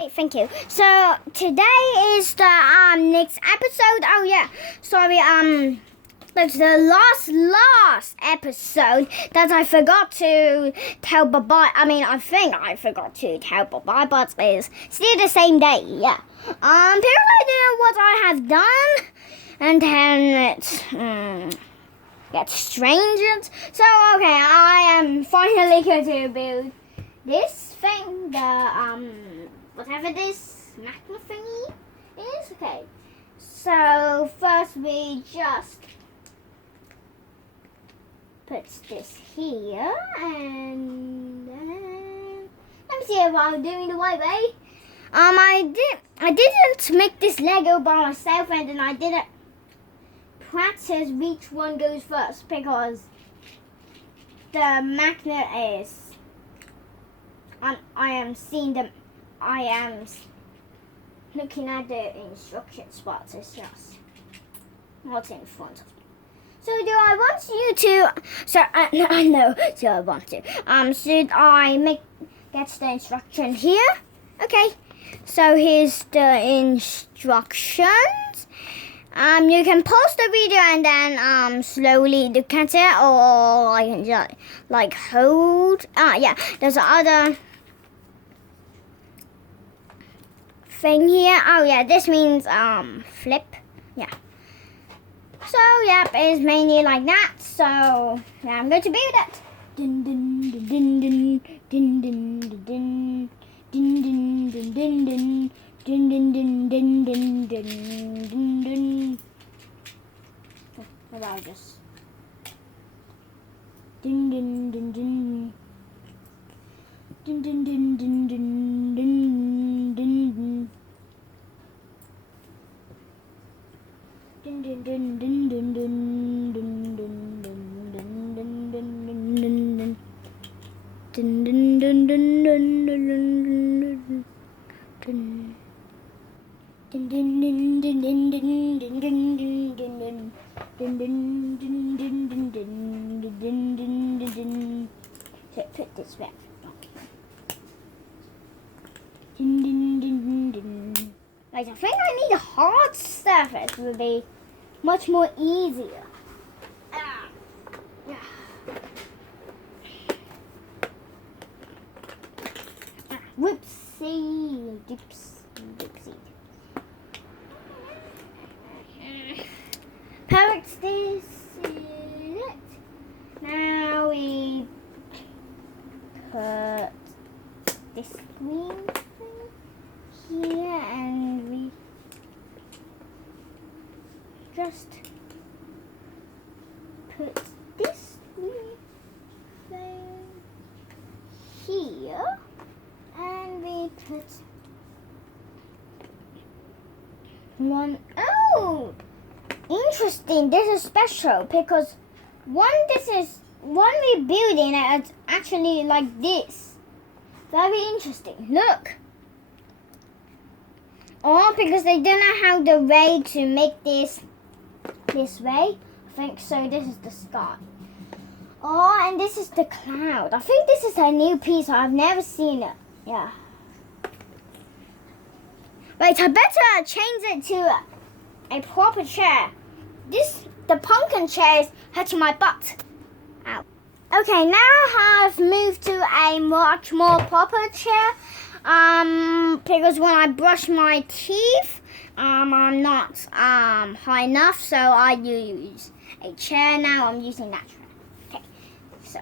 Thank you. So today is the next episode. Oh yeah, sorry. That's the last episode that I forgot to tell bye-bye. I think I forgot to tell bye-bye, but it's still the same day. Yeah. Because I don't know what I have done, and then gets strange. So okay, I am finally going to build this thing. Whatever this magma thingy is. Okay. So first we just put this here, and let me see if I'm doing the right way. I didn't make this Lego by myself, and then I didn't practice which one goes first because the magnet is. I am looking at the instructions, but it's just what's in front of me. So do I want you to? So no. So I want to. Should I get the instruction here? Okay. So here's the instructions. You can pause the video and then slowly look at it, or I can just hold. Yeah. There's other thing here. Oh yeah, this means flip. Yeah. So yep, it's mainly like that. So yeah, I'm going to build it. Dun dun dun dun dun dun dun dun dun dun dun dun dun dun dun dun dun dun dun dun. How about just dun dun dun dun dun dun dun dun dun dun dun. Dun dun dun dun dun dun dun dun dun dun dun dun dun dun dun dun dun dun dun dun. So put this back. Like, I think I need a hard surface would be much more easier. Whoopsie, dipsy. Perfect, this is it. Now we put this green thing here, and we just put this green thing here, and we put one. Oh, interesting. This is special because when we're building it, it's actually like this. Very interesting. Look. Oh, because they don't know how the way to make this way. I think so. This is the sky. Oh, and this is the cloud. I think this is a new piece. I've never seen it. Yeah. Wait, I better change it to a proper chair. The pumpkin chair is hurting my butt. Ow. Okay, now I've moved to a much more proper chair. Because when I brush my teeth, I'm not high enough, so I use a chair. Now I'm using that chair. Okay, so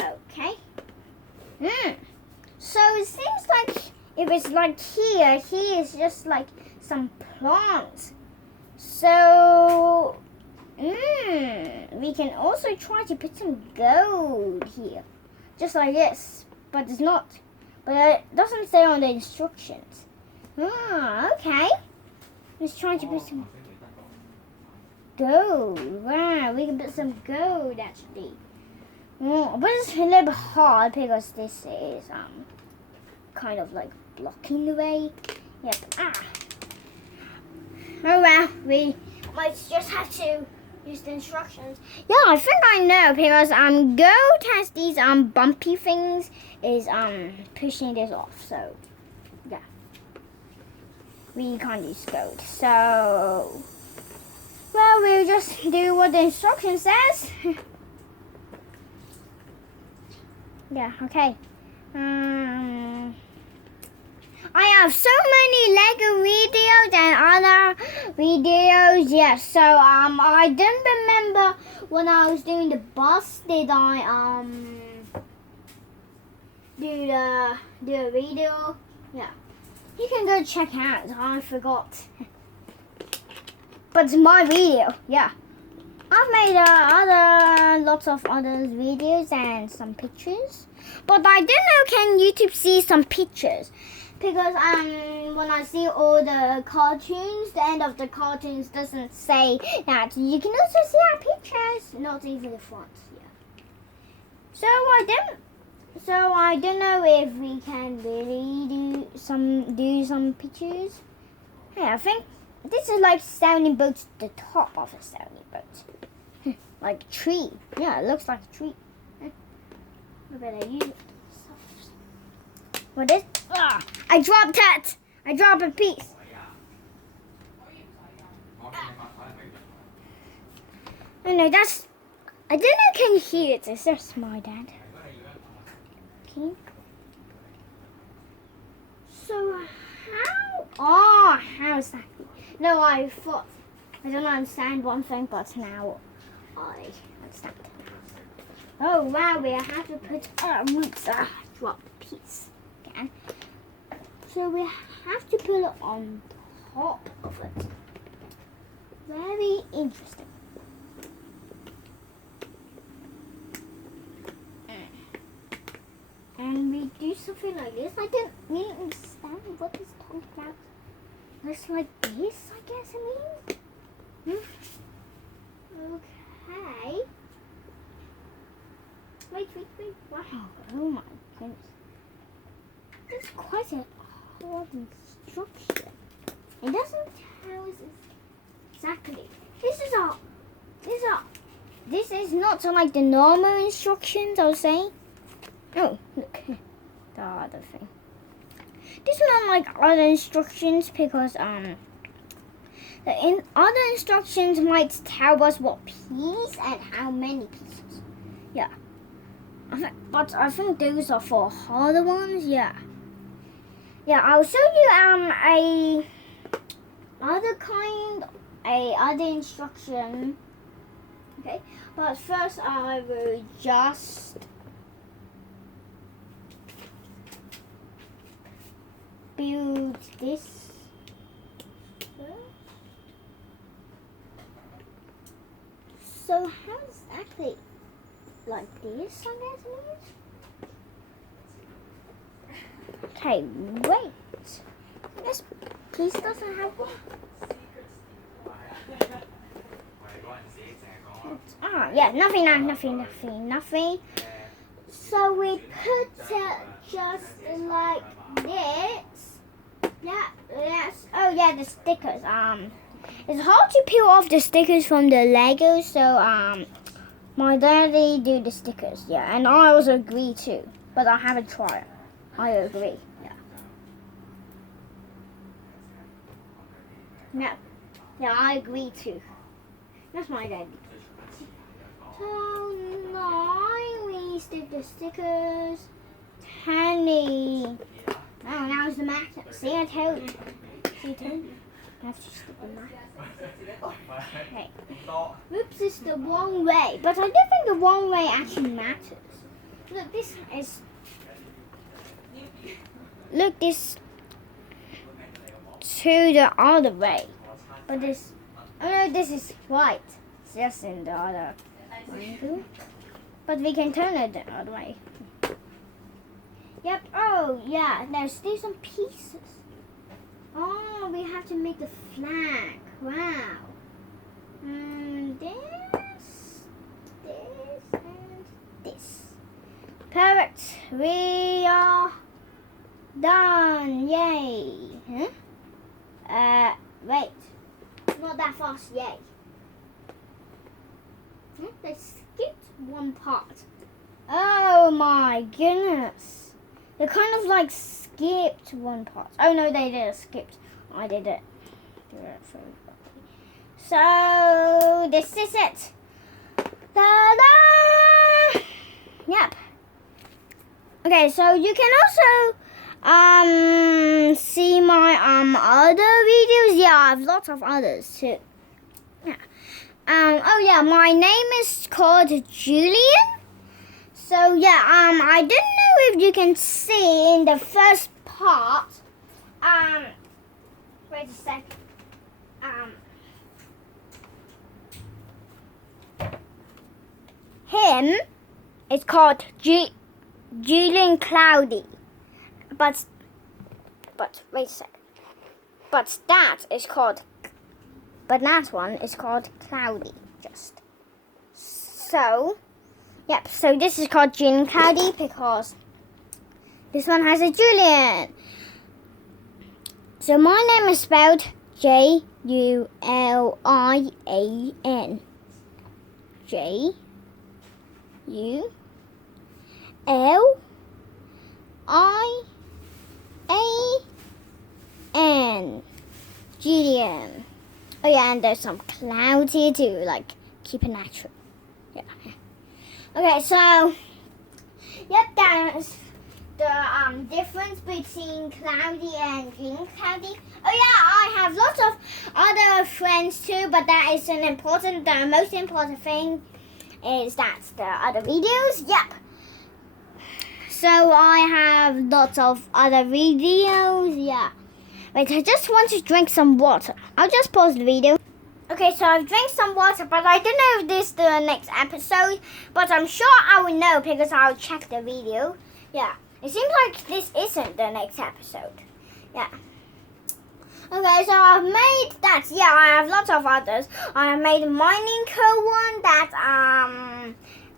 okay. So it seems like if it's like here is just like some plants. So we can also try to put some gold here, just like this, but it's not. But it doesn't say on the instructions. Okay. Let's try to put some gold. Wow, we can put some gold actually. But it's a little bit hard because this is kind of like blocking the way. Yep. Oh well, we might just have to use the instructions. Yeah, I think I know because gold has these bumpy things is pushing this off. So Yeah. We can't use code. So, well, we'll just do what the instruction says. Yeah, okay. I have so many Lego videos and other videos. Yeah, so I didn't remember when I was doing the bus, did I do a video? Yeah. You can go check out. I forgot. But it's my video. Yeah. I've made lots of other videos and some pictures. But I didn't know can YouTube see some pictures. Because when I see all the cartoons, the end of the cartoons doesn't say that you can also see our pictures, not even the front. Yeah. So I don't know if we can really do some pictures. Yeah, I think this is like sailing boat to the top of a sailing boat, like a tree. Yeah, it looks like a tree. I better use it. What is? I dropped it. I dropped a piece. Oh no, that's. I don't know. Can you hear it? It's just my dad. Okay. So how? Oh, how is that? No, I thought I don't understand one thing, but now I understand. Oh wow, we have to put roots. Drop a piece. So we have to put it on top of it. Very interesting. And we do something like this. I don't really understand what it's talking about. Looks like this, I guess I mean. Okay. Wait. Wow. Oh my goodness. It's quite a hard instruction. It doesn't tell us exactly. This is not like the normal instructions, I'll say. Oh, look. The other thing. This is not like other instructions because the other instructions might tell us what piece and how many pieces. Yeah. But I think those are for harder ones, yeah. Yeah, I'll show you other instruction. Okay, but first I will just build this first. So how exactly like this, I guess it is? Okay, wait. This piece doesn't have. Yeah, nothing. So we put it just like this. Yeah, yes. Oh yeah, the stickers. It's hard to peel off the stickers from the Lego, so my daddy do the stickers. Yeah, and I also agree too, but I haven't tried. I agree. Yeah, I agree too. That's my daddy. So now we stick the stickers. 10. Oh, now it's the mat. See, I told you. See, I told you. I have to stick the mat. Okay. Oops, it's the wrong way. But I don't think the wrong way actually matters. Look, this to the other way. But this, oh no, this is right. It's just in the other angle. But we can turn it the other way. Yep. Oh yeah. There's still some pieces. Oh, we have to make the flag. Wow. This, and this. Perfect. We are done. Yay. Huh? Wait. Not that fast. Yay. They skipped one part. Oh my goodness. They're kind of like skipped one part. Oh no, they did skip. I did it. So this is it. Ta-da! Yep. Okay, so you can also see my other videos. Yeah, I have lots of others too. Yeah. Oh yeah, my name is called Julian. So yeah, I don't know if you can see in the first part. Wait a sec. Him is called Julian Cloudy, but wait a sec. But that one is called Cloudy. Just so. Yep, so this is called Julian Cloudy because this one has a Julian. So my name is spelled Julian. Julian. Julian. Oh yeah, and there's some clouds here too, like keep it natural. Yeah. Okay, so yep, that's the difference between cloudy and green cloudy. Oh yeah, I have lots of other friends too, but that isn't important. The most important thing is that's the other videos. Yep. So I have lots of other videos. Yeah. Wait, I just want to drink some water. I'll just pause the video. Okay, so I've drank some water, but I don't know if this is the next episode. But I'm sure I will know because I'll check the video. Yeah, it seems like this isn't the next episode. Yeah. Okay, so I've made that. Yeah, I have lots of others. I have made a mining code one that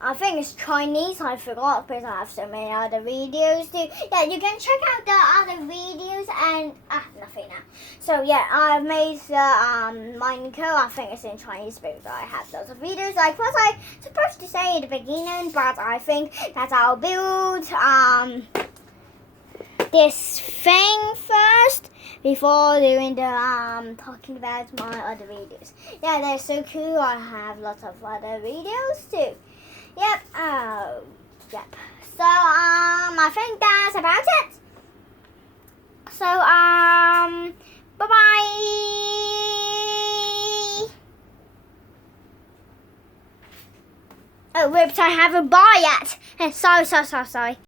I think it's Chinese. I forgot because I have so many other videos too. Yeah, you can check out the other videos and nothing now. So yeah, I've made the mining code. I think it's in Chinese because I have lots of videos. Like what I supposed to say at the beginning, but I think that I'll build this thing first before doing the talking about my other videos. Yeah, they're so cool. I have lots of other videos too. Yep. Oh, yep. So I think that's about it. So bye bye. Oh, whoops! I haven't bye yet. Sorry.